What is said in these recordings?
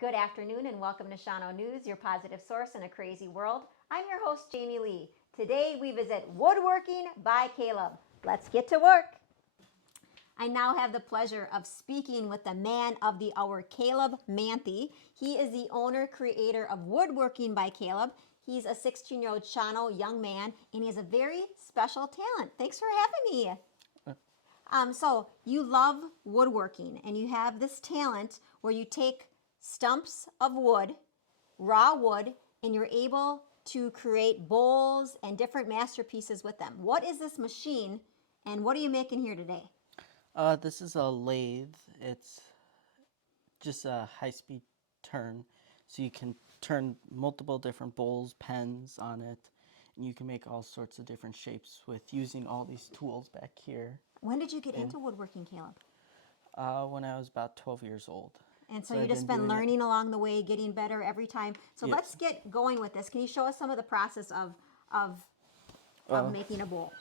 Good afternoon and welcome to Shawano News, your positive source in a crazy world. I'm your host, Jaime Lee. Today we visit Woodworking by Caleb. Let's get to work. I now have the pleasure of speaking with the man of the hour, Caleb Manthey. He is the owner, creator of Woodworking by Caleb. He's a 16-year-old Shawano young man, and he has a very special talent. Thanks for having me. So you love woodworking, and you have this talent where you take stumps of wood, raw wood, and you're able to create bowls and different masterpieces with them. What is this machine, and what are you making here today? This is a lathe. It's just a high-speed turn, so you can turn multiple different bowls, pens on it, and you can make all sorts of different shapes with using all these tools back here. When did you get into woodworking, Caleb? When I was about 12 years old. And so I've you've just been learning along the way, getting better every time. So Yes. let's get going with this. Can you show us some of the process of making a bowl?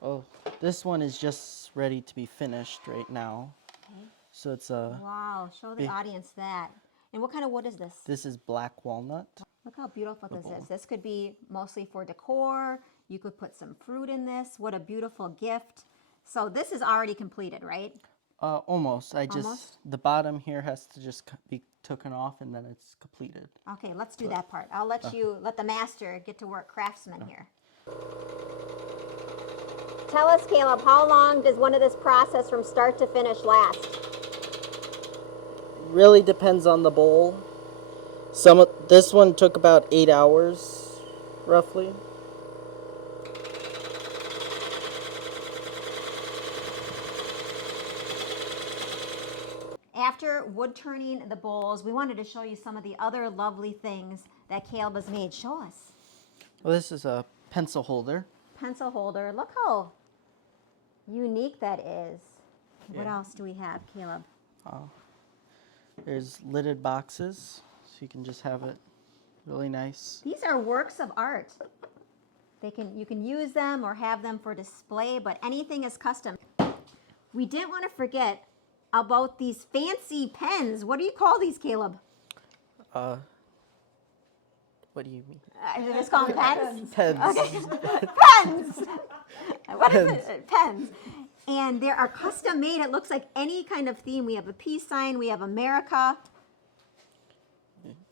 Oh, this one is just ready to be finished right now. Okay. So it's a. Wow, show the big- audience that. And what kind of wood is this? This is black walnut. Look how beautiful this bowl. is. This could be mostly for decor. You could put some fruit in this. What a beautiful gift. So this is already completed, right? Almost. Almost? The bottom here has to just be taken off, and then it's completed. Okay, let's do that part. I'll let you, let the master get to work, craftsman here. Tell us, Caleb, how long does one of this process from start to finish last? Really depends on the bowl. This one took about 8 hours, roughly. After wood turning the bowls, we wanted to show you some of the other lovely things that Caleb has made. Show us. Well, this is a pencil holder. Pencil holder. Look how unique that is. What Yeah. else do we have, Caleb? There's lidded boxes, so you can just have it really nice. These are works of art. You can use them or have them for display, but anything is custom. We didn't want to forget about these fancy pens. What do you call these, Caleb? What do you mean? Just call them pens? Pens. Pens! What is it? Pens. And they are custom made. It looks like any kind of theme. We have a peace sign. We have America.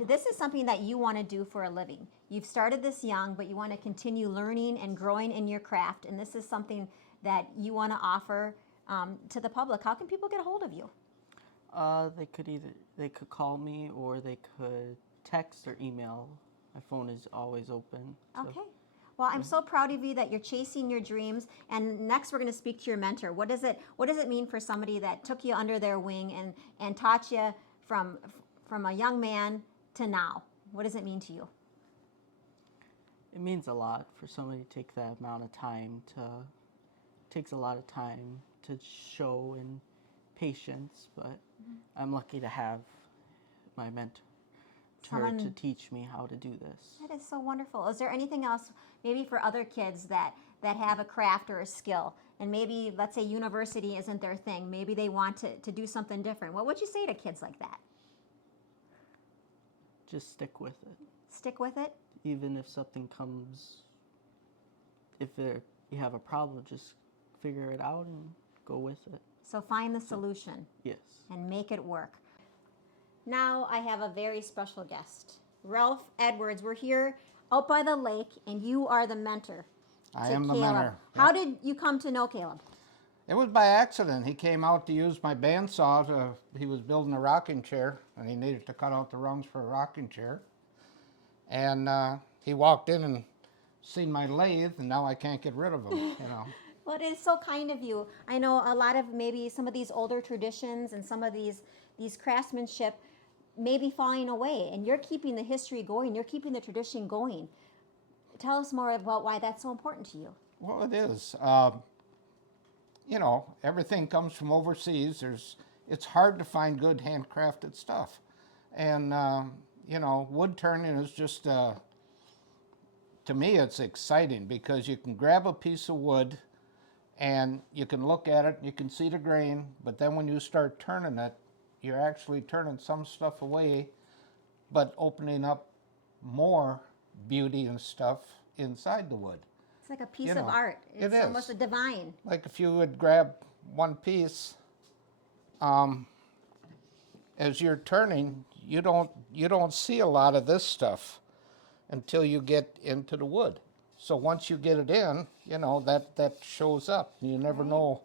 This is something that you want to do for a living. You've started this young, but you want to continue learning and growing in your craft. And this is something that you want to offer to the public. How can people get a hold of you? They could call me, or they could text or email. My phone is always open. So. Okay. Well, I'm so proud of you that you're chasing your dreams. And next, we're going to speak to your mentor. What does it mean for somebody that took you under their wing and taught you from a young man to now? What does it mean to you? It means a lot for somebody to take that amount of time takes a lot of time to show and patience, but I'm lucky to have my mentor to teach me how to do this. That is so wonderful. Is there anything else maybe for other kids that have a craft or a skill, and maybe, let's say, university isn't their thing, maybe they want to do something different? What would you say to kids like that? Just stick with it. Stick with it? Even if something comes, you have a problem, just figure it out and go with it. So find the solution. Yes. And make it work. Now I have a very special guest, Ralph Edwards. We're here out by the lake, and you are the mentor. I to am the Caleb. mentor. How did you come to know Caleb? It was by accident. He came out to use my bandsaw. He was building a rocking chair, and he needed to cut out the rungs for a rocking chair. And he walked in and seen my lathe, and now I can't get rid of him, you know. Well, it is so kind of you. I know a lot of maybe some of these older traditions and some of these craftsmanship may be falling away, and you're keeping the history going. You're keeping the tradition going. Tell us more about why that's so important to you. Well, it is. You know, everything comes from overseas. It's hard to find good handcrafted stuff. And, you know, wood turning is just, to me, it's exciting because you can grab a piece of wood and you can look at it, you can see the grain, but then when you start turning it, you're actually turning some stuff away, but opening up more beauty and stuff inside the wood. It's like a piece You of know, art. it It's is. almost a divine. Like if you would grab one piece, as you're turning, you don't see a lot of this stuff until you get into the wood. So once you get it in, you know, that shows up. You never know.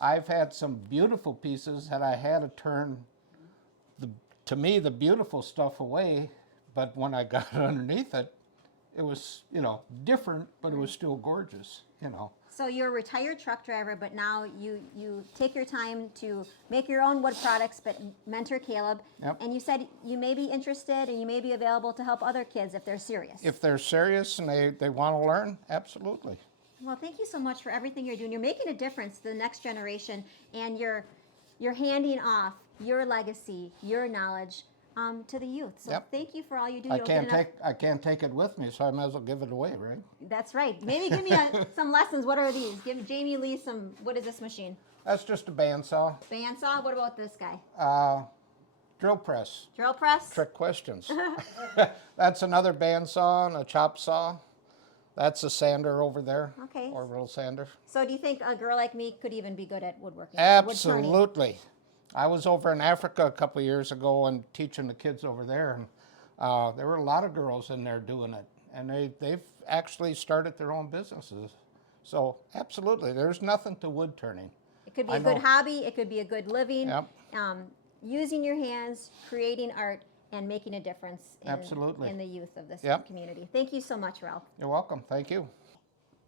I've had some beautiful pieces that I had to turn, to me, the beautiful stuff away, but when I got underneath it, it was, you know, different, but it was still gorgeous, you know. So you're a retired truck driver, but now you take your time to make your own wood products, but mentor Caleb. Yep. And you said you may be interested and you may be available to help other kids if they're serious. If they're serious and they want to learn, absolutely. Well, thank you so much for everything you're doing. You're making a difference to the next generation, and you're handing off your legacy, your knowledge to the youth. So Yep. thank you for all you do. I You don't get enough- can't take it with me, so I might as well give it away, right? That's right. Maybe give me some lessons. What are these? Give Jaime Lee some. What is this machine? That's just a bandsaw. Bandsaw. What about this guy? Drill press. Drill press. Trick questions. That's another bandsaw and a chop saw. That's a sander over there. Okay. Orbital sander. So do you think a girl like me could even be good at woodworking? Wood turning? Absolutely. I was over in Africa a couple of years ago and teaching the kids over there, and there were a lot of girls in there doing it, and they've actually started their own businesses. So absolutely, there's nothing to wood turning. It could be I a good know. hobby. It could be a good living. Yep. Using your hands, creating art, and making a difference Absolutely. in the youth of this Yep. community. Thank you so much, Ralph. You're welcome. Thank you.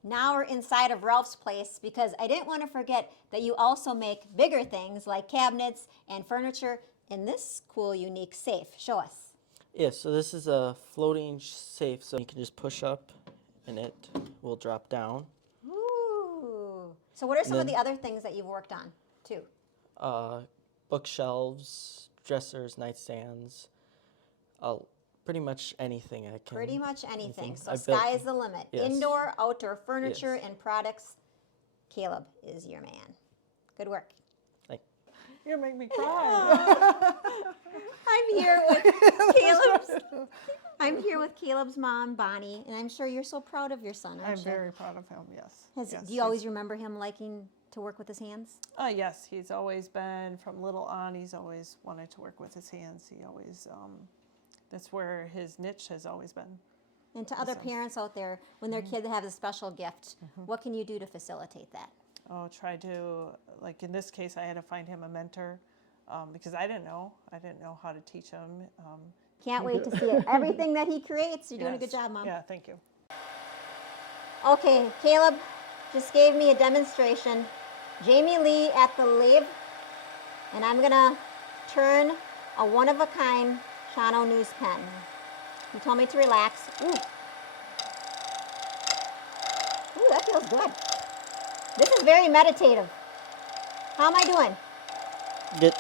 Now we're inside of Ralph's place because I didn't want to forget that you also make bigger things like cabinets and furniture in this cool, unique safe. Show us. Yeah, so this is a floating safe, so you can just push up and it will drop down. Ooh. So what are some of the other things that you've worked on too? Bookshelves, dressers, nightstands, pretty much anything I can. Pretty much anything. So I've built- sky's the limit. Yes. Indoor, outdoor furniture Yes. and products. Caleb is your man. Good work. You make me cry. I'm here with Caleb's mom, Bonnie, and I'm sure you're so proud of your son, aren't I'm you? very proud of him, yes. Yes, Do you always remember him liking to work with his hands? Yes, he's always been, from little on, he's always wanted to work with his hands. He always, that's where his niche has always been. And to other parents out there, when their kid has a special gift, what can you do to facilitate that? Oh, try to, like in this case, I had to find him a mentor because I didn't know how to teach him. Can't wait to see it. Everything that he creates, you're doing a good Yes. job, Mom. Yeah, thank you. Okay, Caleb just gave me a demonstration. Jaime Lee at the lathe, and I'm gonna turn a one-of-a-kind Shawano news pen. He told me to relax. Ooh. Ooh, that feels good. This is very meditative. How am I doing? Good.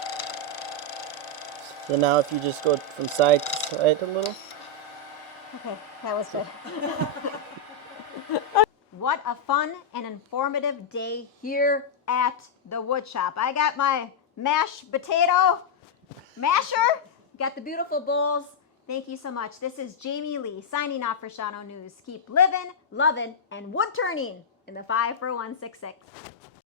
So now if you just go from side to side a little. Okay, that was good. What a fun and informative day here at the wood shop. I got my mashed potato masher, got the beautiful bowls. Thank you so much. This is Jaime Lee signing off for Shawano News. Keep living, loving, and wood turning in the 5 for 166.